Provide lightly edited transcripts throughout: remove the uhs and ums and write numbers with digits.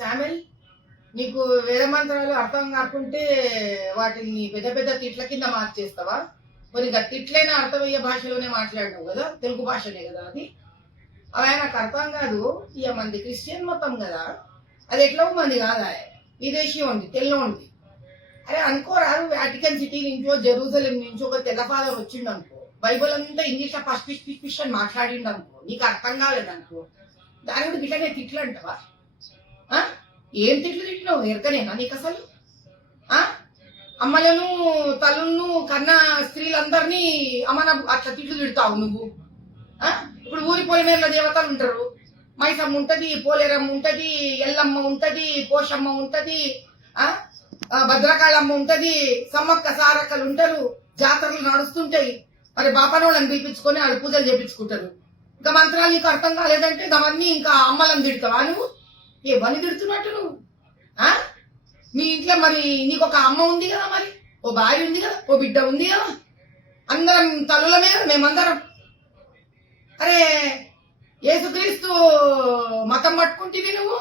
శామిల్, నీకు వేద మంత్రాలు అర్థం కాకుంటే వాటిని పెద్ద పెద్ద తిట్ల కింద మార్చేస్తావా? మరి తిట్లైనా అర్థమయ్యే భాషలోనే మాట్లాడినావు కదా, తెలుగు భాషనే కదా అది. అవి నాకు అర్థం కాదు. ఇక మంది క్రిస్టియన్ మొత్తం కదా, అది ఎట్లా మంది కాదా, విదేశీ ఉంది, తెల్ల ఉంది. అరే అనుకోరాదు, వాటికన్ సిటీ నుంచో జెరూసలేం నుంచో ఒక తెల్లపాదం వచ్చిండు అనుకో, బైబుల్ అంతా ఇంగ్లీష్ లో ఫస్ట్ పిష్ అని మాట్లాడిండు అనుకో, నీకు అర్థం కాలేదనుకో, దాని గురించి ఇట్లానే తిట్లు అంటావా? ఏం తిట్లు తిట్టినావు? ఎరకనేనా నీకు అసలు? అమ్మలను తల్లులను కన్నా స్త్రీలందరినీ అమ్మన అట్లా తిట్లు తిడతావు నువ్వు. ఇప్పుడు ఊరి పొలిమేరల దేవతలు ఉంటారు, మైసమ్మ ఉంటది, పోలేరమ్మ ఉంటది, ఎల్లమ్మ ఉంటది, పోషమ్మ ఉంటది, భద్రకాళమ్మ ఉంటది, సమ్మక్క సారక్కలు ఉంటారు, జాతరలు నడుస్తుంటాయి. మరి బాపనోళ్ళని పిలిపించుకొని వాళ్ళు పూజలు చేపించుకుంటారు. ఇంకా మంత్రాలు నీకు అర్థం కాలేదంటే అవన్నీ ఇంకా అమ్మలను తిడతావా నువ్వు? ఏమని తిడుతున్నట్టు నువ్వు? మీ ఇంట్లో మరి నీకు ఒక అమ్మ ఉంది కదా, మరి ఓ భార్య ఉంది కదా, ఓ బిడ్డ ఉంది కదా, అందరం తల్లుల మీద మేమందరం. అరే యేసుక్రీస్తు మతం పట్టుకుంటేవి నువ్వు,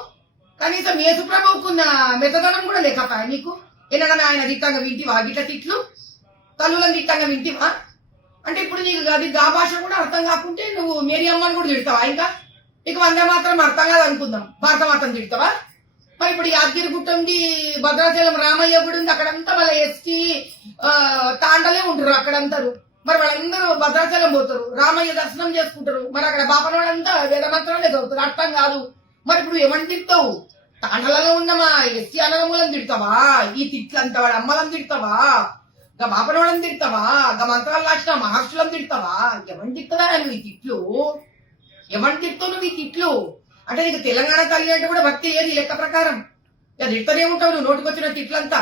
కనీసం యేసు ప్రభువుకున్న మెతదనం కూడా లేకపోయా నీకు? ఎన్నడన్నా ఆయన తిట్టంగా వింటివా? గిట్ల తిట్లు తల్లులను తిట్టంగా వింటివా? అంటే ఇప్పుడు నీకు అది గా భాష కూడా అర్థం కాకుంటే నువ్వు మేరీ అమ్మని కూడా తిడతావా? ఇంకా నీకు వందే మాత్రం అర్థం కాదు అనుకుందాం, భారత మాత్రం తిడతావా? మరి ఇప్పుడు యాదగిరి గుట్ట ఉంది, భద్రాచలం రామయ్య గుడి ఉంది, అక్కడంతా వాళ్ళ ఎస్టీ తాండలే ఉంటారు అక్కడంతారు. మరి వాళ్ళందరూ భద్రాచలం పోతారు, రామయ్య దర్శనం చేసుకుంటారు. మరి అక్కడ బాపన వాళ్ళంతా వేద మంత్రాలే చదువుతారు, అర్థం కాదు. మరి ఇప్పుడు ఏమని తిడతావు? తాండలలో ఉన్నమా ఎస్టీ అన్నదమ్ములను తిడతావా? ఈ తిట్లంతా వాడు అమ్మలను తిడతావా? గా బాపనోళ్ళని తిడతావా? గా మంత్రాలు రాసిన మహర్షులను తిడతావా? ఎవరిని తిడతావా నువ్వు ఈ తిట్లు? ఎవరిని తిడతావు నువ్వు ఈ తిట్లు? అంటే నీకు తెలంగాణ తల్లి అంటే కూడా భక్తి లేదు లెక్క ప్రకారం. తిట్టనే ఉంటావు నువ్వు నోటికొచ్చిన తిట్లంతా.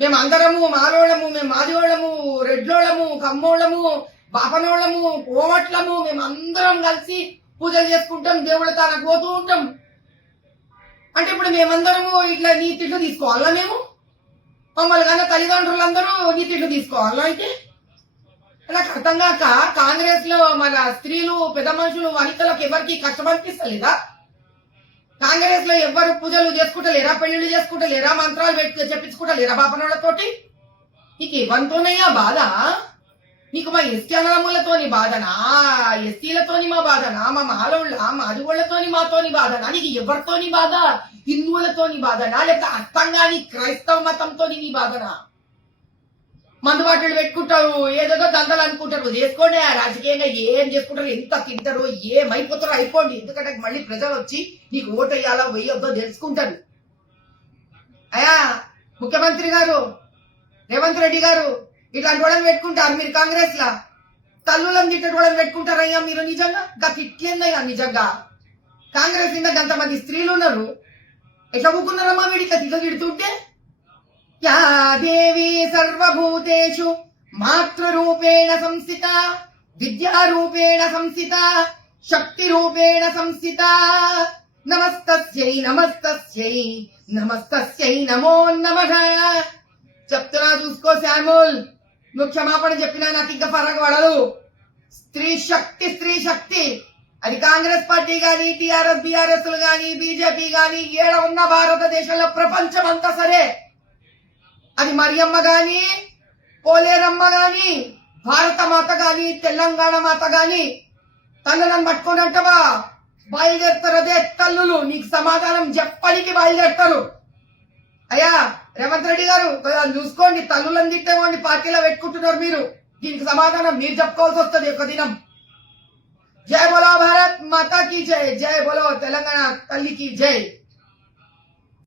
మేము అందరము మాలోళ్ళము, మేము మాదివాళ్ళము, రెడ్లోళ్ళము, కమ్మోళ్ళము, బాపనోళ్ళము, కోమట్లము, మేము అందరం కలిసి పూజలు చేసుకుంటాం, దేవుళ్ళ తానకు పోతూ ఉంటాం. అంటే ఇప్పుడు మేమందరము ఇట్లా నీ తిట్లు తీసుకోవాలా? మేము మమ్మల్ని కన్నా తల్లిదండ్రులందరూ నీ తిట్లు తీసుకోవాలా? అయితే నాకు అర్థం కాక కాంగ్రెస్ లో మన స్త్రీలు, పెద్ద మనుషులు, వనితలకు ఎవరికి కష్టం అనిపిస్తలేదా? కాంగ్రెస్ లో ఎవరు పూజలు చేసుకుంటలేరా, పెళ్లిళ్ళు చేసుకుంటలేరా, మంత్రాలు చెప్పించుకుంటలేరా బాపనోళ్లతోటి? నీకు ఎవరితోనయ్యా బాధ? నీకు మా ఎస్టీ అన్నదమ్ములతోని బాధనా, ఎస్టీలతోని మా బాధనా, మా మాలోళ్ళ మాదిగోళ్లతోని మాతోని బాధనా? నీకు ఎవరితోని బాధ? హిందువులతోని బాధనా, లేక అర్థం కాని క్రైస్తవ మతంతో నీ బాధనా? మందుబాటులు పెట్టుకుంటారు, ఏదో దందలు అనుకుంటారు, చేసుకోండి. రాజకీయంగా ఏం చేసుకుంటారు, ఎంత తింటారు, ఏమైపోతారో అయిపోండి. ఎందుకంటే మళ్ళీ ప్రజలు వచ్చి నీకు ఓటు వేయాలో వేయొద్దో తెలుసుకుంటారు. అయ్యా ముఖ్యమంత్రి గారు రేవంత్ రెడ్డి గారు ఇట్లాంటి వాళ్ళని పెట్టుకుంటారు మీరు కాంగ్రెస్ లా. తల్లులను తిట్టే వాళ్ళని పెట్టుకుంటారయ్యా మీరు. నిజంగా గా తిట్లేందయ్యా నిజంగా. కాంగ్రెస్ నిండా అంతమంది స్త్రీలు ఉన్నారు, ఎట్లా ఊకున్నారమ్మా వీడికి తిట్ల తిడుతుంటే? యా దేవి సర్వభూతేషు మాతృరూపేణ సంస్థిత, విద్యారూపేణ సంస్థిత, శక్తి రూపేణ సంస్థిత. నమస్తస్యై నమస్తస్యై నమస్తస్యై నమో నమః. చెప్తున్నా చూసుకో శామ్యూల్, నువ్వు క్షమాపణ చెప్పినా నాకు ఇంకా ఫరక పడదు. స్త్రీ శక్తి, స్త్రీ శక్తి. అది కాంగ్రెస్ పార్టీ గాని, టిఆర్ఎస్ బిఆర్ఎస్ గాని, బీజేపీ గాని, ఏడ ఉన్న భారతదేశంలో ప్రపంచం అంతా సరే, అది మరియమ్మ గాని, పోలేరమ్మ గాని, భారత మాత గాని, తెలంగాణ మాత గాని, తనలను పట్టుకొని అంటవా బయలుదేరుతారు. అదే తల్లులు నీకు సమాధానం చెప్పడానికి బయలుదేరుతారు. అయ్యా రేవంత్ రెడ్డి గారు చూసుకోండి, తల్లులను తిట్టేవాడిని పార్టీలో పెట్టుకుంటున్నారు మీరు. దీనికి సమాధానం మీరు చెప్పుకోవాల్సి వస్తుంది ఒక దినం. జై బోలో భారత్ మాతా కీ జై, జై బోలో తెలంగాణ తల్లికి జై.